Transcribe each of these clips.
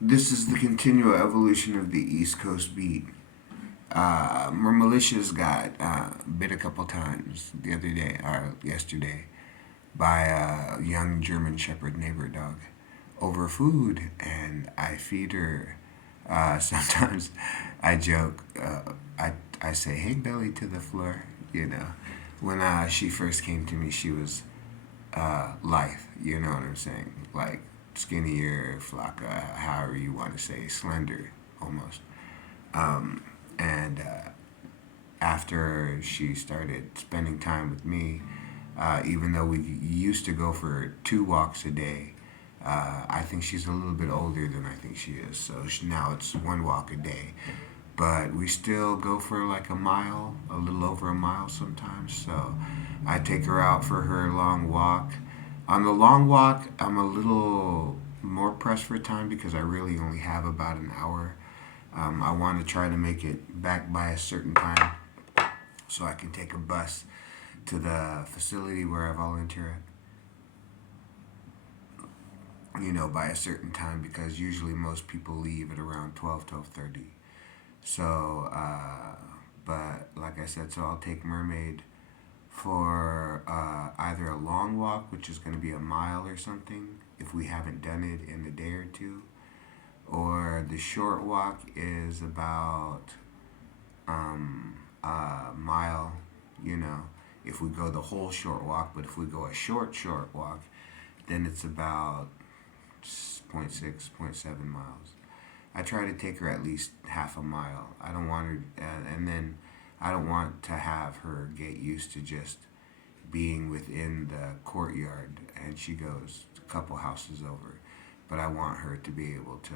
This is the continual evolution of the East Coast beat. My militias got bit a couple times the other day, or yesterday, by a young German Shepherd neighbor dog over food, and I feed her. Sometimes I joke. I say, "Hey, belly to the floor." You know, when she first came to me, she was lithe. You know what I'm saying? Like skinnier, flaca, however you want to say, slender almost. And after she started spending time with me, even though we used to go for 2 walks a day, I think she's a little bit older than I think she is. So now it's 1 walk a day. But we still go for like a mile, a little over a mile sometimes. So I take her out for her long walk. On the long walk, I'm a little more pressed for time because I really only have about an hour. I want to try to make it back by a certain time so I can take a bus to the facility where I volunteer at, by a certain time because usually most people leave at around 12, 12:30. So, but like I said, so I'll take Mermaid for either a long walk, which is going to be a mile or something, if we haven't done it in a day or two, or the short walk is about a mile, you know, if we go the whole short walk. But if we go a short walk, then it's about zero point 0.6, zero point 0.7 miles. I try to take her at least half a mile. I don't want her, and then I don't want to have her get used to just being within the courtyard and she goes a couple houses over. But I want her to be able to,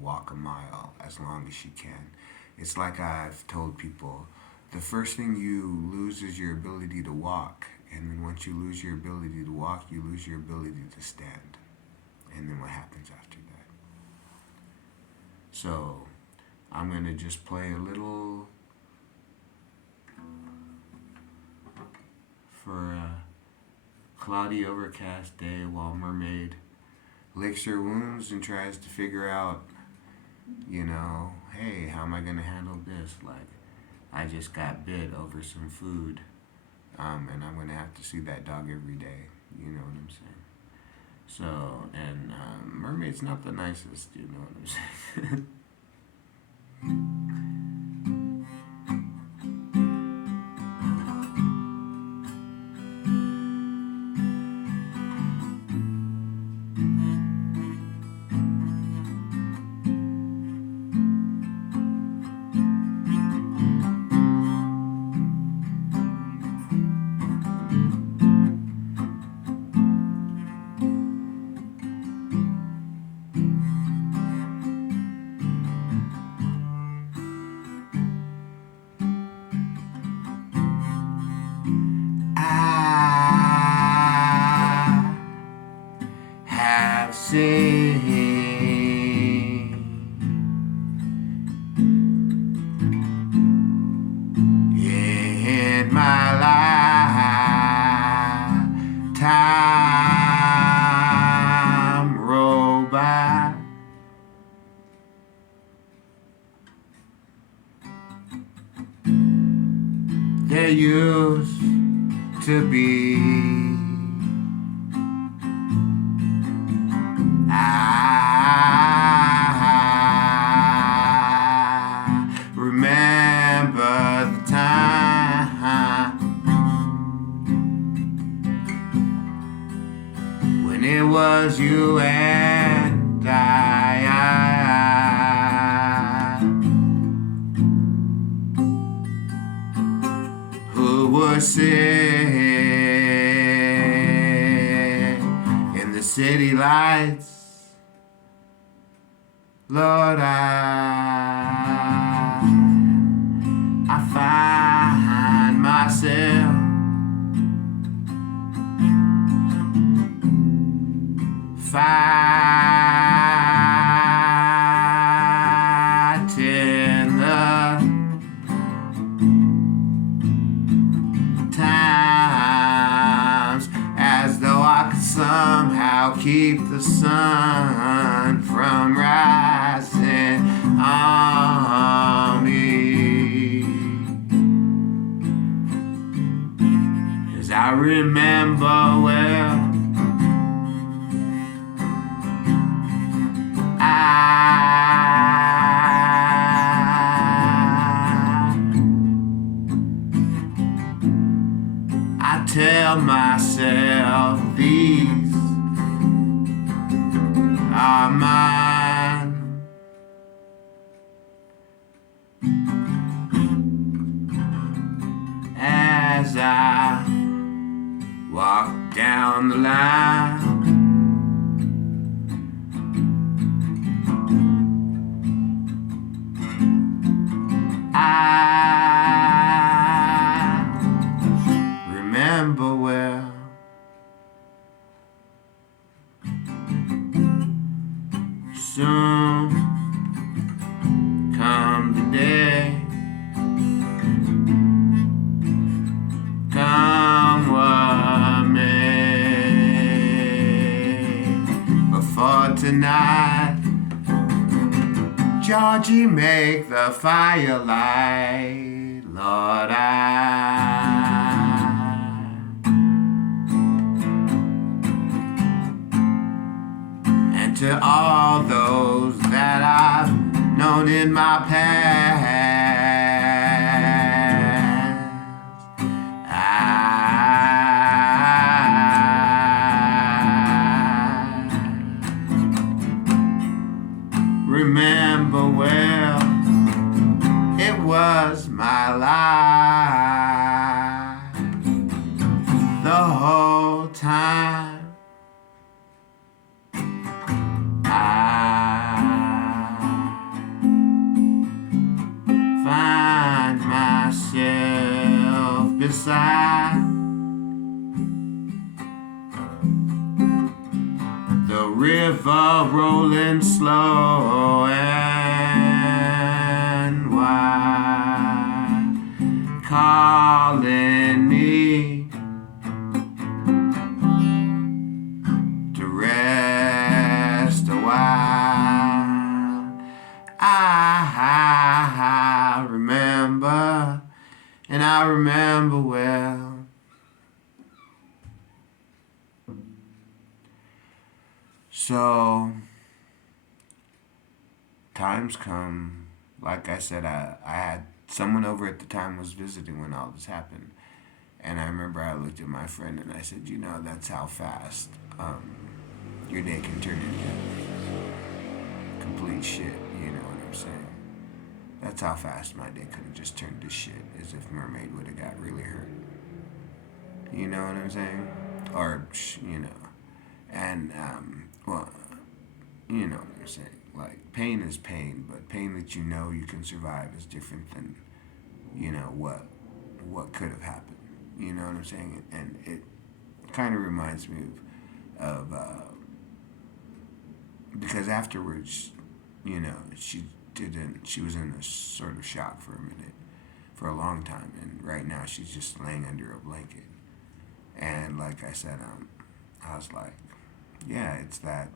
walk a mile as long as she can. It's like I've told people, the first thing you lose is your ability to walk. And then once you lose your ability to walk, you lose your ability to stand. And then what happens after that? So I'm going to just play a little for a cloudy, overcast day while Mermaid licks her wounds and tries to figure out, hey, how am I going to handle this? Like, I just got bit over some food, and I'm going to have to see that dog every day. You know what I'm saying? So, and Mermaid's not the nicest, you know what I'm saying? I have seen in my lifetime roll by. There used to be I remember the time when it was you and who would sit in the city lights. Lord, I find myself fighting the times as though I could somehow keep the sun sun from rising on me. 'Cause I remember well, I tell myself these are mine. As I walk down the line, I remember well. Soon come the day, come what may. Before tonight, Georgie, make the firelight, Lord, and to all those that I've known in my past, I remember well, it was my life the whole time. I find myself beside the river rolling slow and wide, calling me to rest a while. I remember, and I remember well. So, times come, like I said, I had someone over at the time was visiting when all this happened. And I remember I looked at my friend and I said, you know, that's how fast your day can turn into complete shit, you know what I'm saying? That's how fast my day could have just turned to shit, as if Mermaid would have got really hurt. You know what I'm saying? Or, you know. And, well, you know what I'm saying. Like, pain is pain, but pain that you know you can survive is different than, you know, what could have happened. You know what I'm saying? And it kind of reminds me of because afterwards, you know, she was in a sort of shock for a minute, for a long time, and right now she's just laying under a blanket. And like I said, I was like, yeah, it's that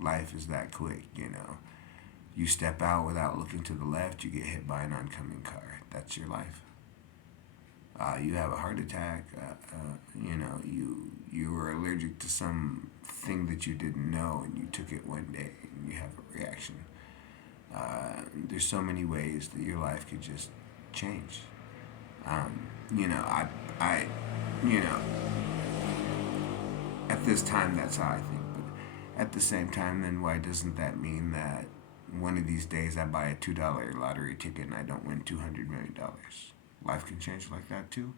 life is that quick, you know. You step out without looking to the left, you get hit by an oncoming car. That's your life. You have a heart attack. You know, you were allergic to something that you didn't know, and you took it one day, and you have a reaction. There's so many ways that your life could just change. You know, you know, at this time, that's how I think. But at the same time, then why doesn't that mean that one of these days I buy a $2 lottery ticket and I don't win $200 million? Life can change like that too.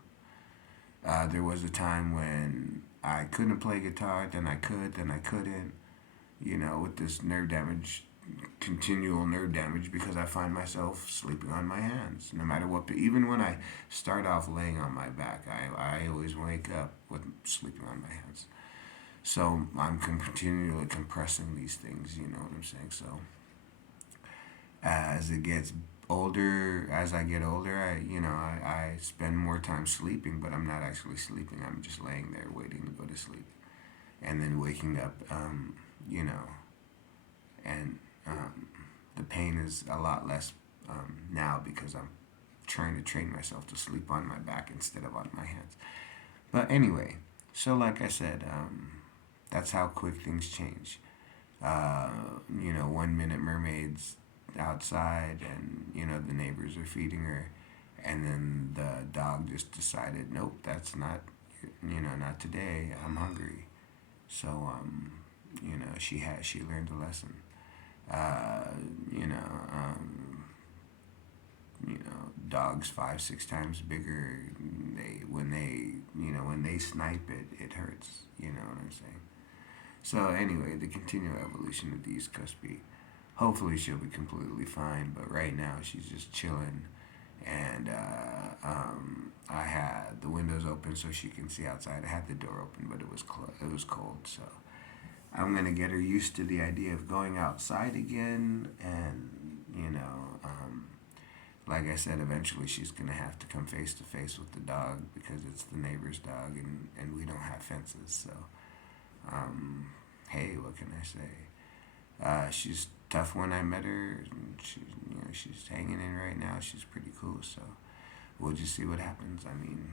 There was a time when I couldn't play guitar, then I could, then I couldn't. You know, with this nerve damage, continual nerve damage, because I find myself sleeping on my hands, no matter what. But even when I start off laying on my back, I always wake up with sleeping on my hands. So I'm continually compressing these things, you know what I'm saying? So as it gets older, as I get older, I spend more time sleeping, but I'm not actually sleeping. I'm just laying there waiting to go to sleep, and then waking up, you know, and pain is a lot less now because I'm trying to train myself to sleep on my back instead of on my hands. But anyway, so like I said, that's how quick things change. Uh, 1 minute Mermaid's outside and, the neighbors are feeding her. And then the dog just decided, nope, that's not, not today. I'm hungry. So, she learned a lesson. Uh, you know, um, dogs 5, 6 times bigger. When they snipe it, it hurts. You know what I'm saying? So anyway, the continual evolution of the East Coast beat. Hopefully she'll be completely fine, but right now she's just chilling. And I had the windows open so she can see outside. I had the door open, but it was cold. So I'm gonna get her used to the idea of going outside again, and like I said, eventually she's gonna have to come face to face with the dog because it's the neighbor's dog, and we don't have fences. So, um, hey, what can I say? She's tough when I met her. And she's hanging in right now. She's pretty cool. So we'll just see what happens. I mean,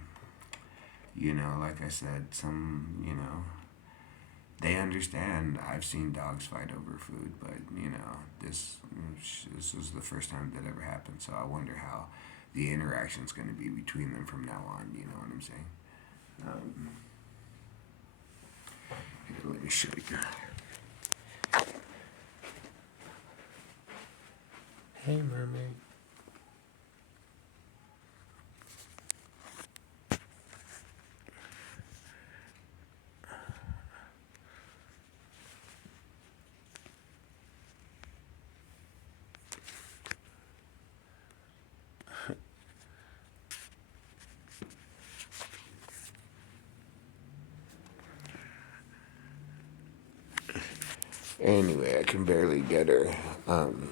like I said, they understand. I've seen dogs fight over food, but this is the first time that ever happened. So I wonder how the interaction's going to be between them from now on. You know what I'm saying? Um, Here, let me show you. Hey, mermaid. Anyway, I can barely get her. Um,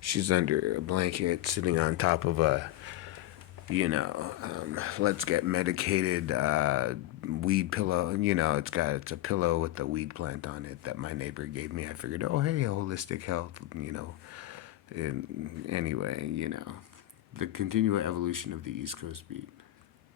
she's under a blanket, sitting on top of a, let's get medicated weed pillow. It's a pillow with a weed plant on it that my neighbor gave me. I figured, oh hey, holistic health. And anyway, the continual evolution of the East Coast beat.